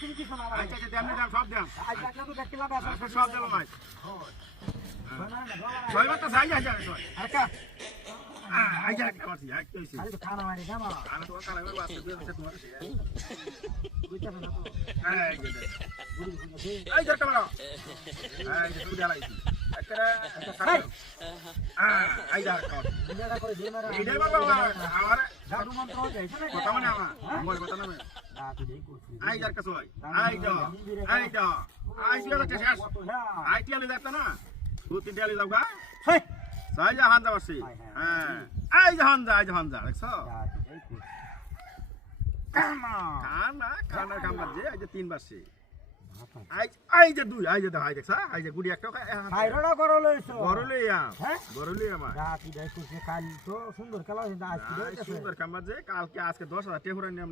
তুমি কি শোনা আচ্ছা আচ্ছা দেন দেন সব দেন আজ একটা তো দেখতে লাভ আছে সব দেব ভাই ছয়বার তো যাই যাই ছয় আরেকা আই যা একটা বাসি এক কইছি আরে তো খানা মারি জামা আমি তো কারা করে বাসতে দিতে তোমার বুঝতে না তো এই যে এই যে কামড়া এই যে তুই লাগাইছি একটা সারা আই যা বুঝাটা করে দিয়ে মারা এই বাবা আমার জাদু মন্ত্র হইছে না কথা মানে আমার মোর কথা না তুই দেই করছিস আই যার কাছে ভাই আই যা আই যা আই দিয়া তো শেষ আই টিয়া লই যাতা না দু তিন টিয়া লই যাও গা হেই সাই যা হান যাবাসি হ্যাঁ আই যা হান যা দেখছো কামা কানা কানা কামবার যে আই যে তিন বাসি আই যে দুই আই যে দা আই দেখছা আই যে গুড়ি একটা খাইরড়া করো লইছো গরলে হ্যাঁ গরলে আমার রাতি দেই করছিস কাল তো সুন্দর খেলা হইছে আজ কি হইছে সুন্দর কামবার যে কালকে আজকে 10,000 টাকা নিয়ম